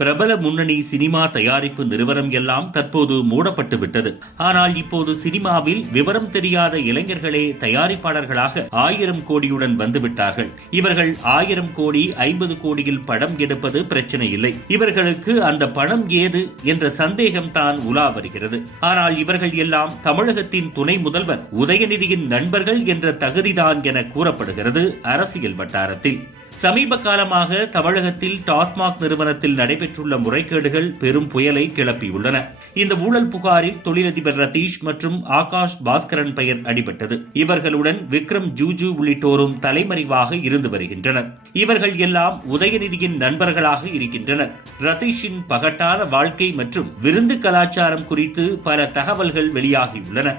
பிரபல முன்னணி சினிமா தயாரிப்பு நிறுவனம் எல்லாம் தற்போது மூடப்பட்டு விட்டது. ஆனால் இப்போது சினிமாவில் விவரம் தெரியாத இளைஞர்களே தயாரிப்பாளர்களாக 1000 கோடியுடன் வந்துவிட்டார்கள். இவர்கள் 1000 கோடி 50 கோடியில் படம் எடுப்பது பிரச்சனை இல்லை. இவர்களுக்கு அந்த பணம் ஏது என்ற சந்தேகம் தான் உலா வருகிறது. ஆனால் இவர்கள் எல்லாம் தமிழகத்தின் துணை முதல்வர் உதயநிதியின் நண்பர்கள் என்ற தகுதிதான் என கூறப்படுகிறது அரசியல் வட்டாரத்தில். சமீப காலமாக தமிழகத்தில் டாஸ்மாக் நிறுவனத்தில் நடைபெற்றுள்ள முறைகேடுகள் பெரும் புயலை கிளப்பியுள்ளன. இந்த ஊழல் புகாரில் தொழிலதிபர் ரதீஷ் மற்றும் ஆகாஷ் பாஸ்கரன் பெயர் அடிபட்டது. இவர்களுடன் விக்ரம் ஜூஜு உள்ளிட்டோரும் தலைமறைவாக இருந்து வருகின்றனர். இவர்கள் எல்லாம் உதயநிதியின் நண்பர்களாக இருக்கின்றனர். ரதீஷின் பகட்டான வாழ்க்கை மற்றும் விருந்து கலாச்சாரம் குறித்து பல தகவல்கள் வெளியாகியுள்ளன.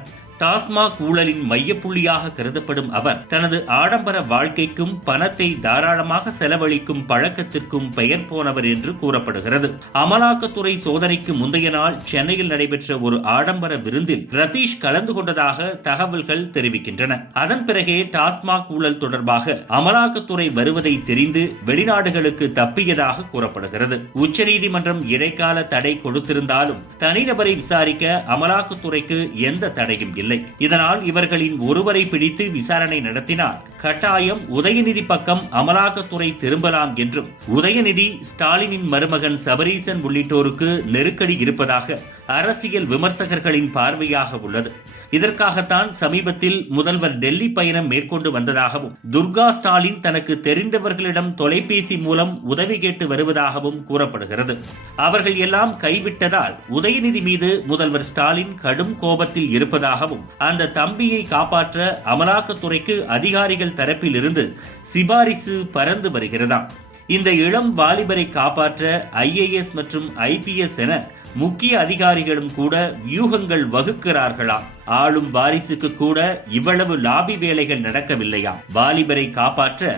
டாஸ்மாக் ஊழலின் மையப்புள்ளியாக கருதப்படும் அவர் தனது ஆடம்பர வாழ்க்கைக்கும் பணத்தை தாராளமாக செலவழிக்கும் பழக்கத்திற்கும் பெயர் போனவர் என்று கூறப்படுகிறது. அமலாக்கத்துறை சோதனைக்கு முந்தைய நாள் சென்னையில் நடைபெற்ற ஒரு ஆடம்பர விருந்தில் ரதீஷ் கலந்து கொண்டதாக தகவல்கள் தெரிவிக்கின்றன. அதன் பிறகே டாஸ்மாக் ஊழல் தொடர்பாக அமலாக்கத்துறை வருவதை தெரிந்து வெளிநாடுகளுக்கு தப்பியதாக கூறப்படுகிறது. உச்சநீதிமன்றம் இடைக்கால தடை கொடுத்திருந்தாலும் தனிநபரை விசாரிக்க அமலாக்கத்துறைக்கு எந்த தடையும் இல்லை. இதனால் இவர்களின் ஒருவரை பிடித்து விசாரணை நடத்தினால் கட்டாயம் உதயநிதி பக்கம் அமலாக்கத்துறை திரும்பலாம் என்றும் உதயநிதி ஸ்டாலினின் மருமகன் சபரீசன் உள்ளிட்டோருக்கு நெருக்கடி இருப்பதாக அரசியல் விமர்சகர்களின் பார்வையாக உள்ளது. இதற்காகத்தான் சமீபத்தில் முதல்வர் டெல்லி பயணம் மேற்கொண்டு வந்ததாகவும் துர்கா ஸ்டாலின் தனக்கு தெரிந்தவர்களிடம் தொலைபேசி மூலம் உதவி கேட்டு வருவதாகவும் கூறப்படுகிறது. அவர்கள் எல்லாம் கைவிட்டதால் உதயநிதி மீது முதல்வர் ஸ்டாலின் கடும் கோபத்தில் இருப்பதாகவும் அந்த தம்பியை காப்பாற்ற அமலாக்கத்துறைக்கு அதிகாரிகள் தரப்பில் இருந்து சிபாரிசு பறந்து வருகிறதாம். இந்த இளம் வாலிபரை காப்பாற்ற IAS மற்றும் IPS என முக்கிய அதிகாரிகளும் கூட வியூகங்கள் வகுக்கிறார்களாம். ஆளும் வாரிசுக்கு கூட இவ்வளவு லாபி வேலைகள் நடக்கவில்லையா? வாலிபரை காப்பாற்ற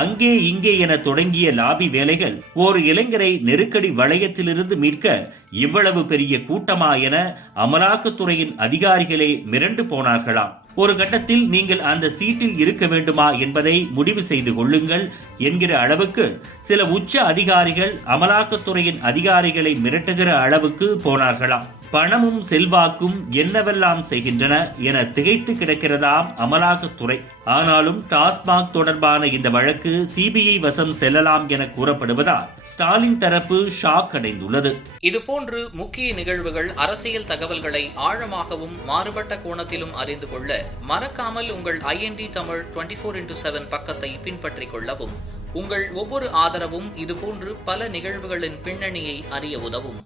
அங்கே இங்கே என தொடங்கிய லாபி வேலைகள் ஒரு இளைஞரை நெருக்கடி வளையத்திலிருந்து மீட்க இவ்வளவு பெரிய கூட்டமா என அமலாக்கத்துறையின் அதிகாரிகளே மிரண்டு போனார்களாம். ஒரு கட்டத்தில் நீங்கள் அந்த சீட்டில் இருக்க வேண்டுமா என்பதை முடிவு செய்து கொள்ளுங்கள் என்கிற அளவுக்கு சில உச்ச அதிகாரிகள் அமலாக்கத்துறையின் அதிகாரிகளை மிரட்டுகிற அளவுக்கு போனார்களாம். பணமும் செல்வாக்கும் என்னவெல்லாம் செய்கின்றன என திகைத்து கிடக்கிறதாம் அமலாக்கத்துறை. ஆனாலும் டாஸ்மாக் தொடர்பான இந்த வழக்கு CBI வசம் செல்லலாம் என கூறப்படுவதால் ஸ்டாலின் தரப்பு ஷாக் அடைந்துள்ளது. இதுபோன்று முக்கிய நிகழ்வுகள், அரசியல் தகவல்களை ஆழமாகவும் மாறுபட்ட கோணத்திலும் அறிந்து கொள்ள மறக்காமல் உங்கள் IND தமிழ் 24x7 பக்கத்தை பின்பற்றிக் கொள்ளவும். உங்கள் ஒவ்வொரு ஆதரவும் இதுபோன்று பல நிகழ்வுகளின் பின்னணியை அறிய உதவும்.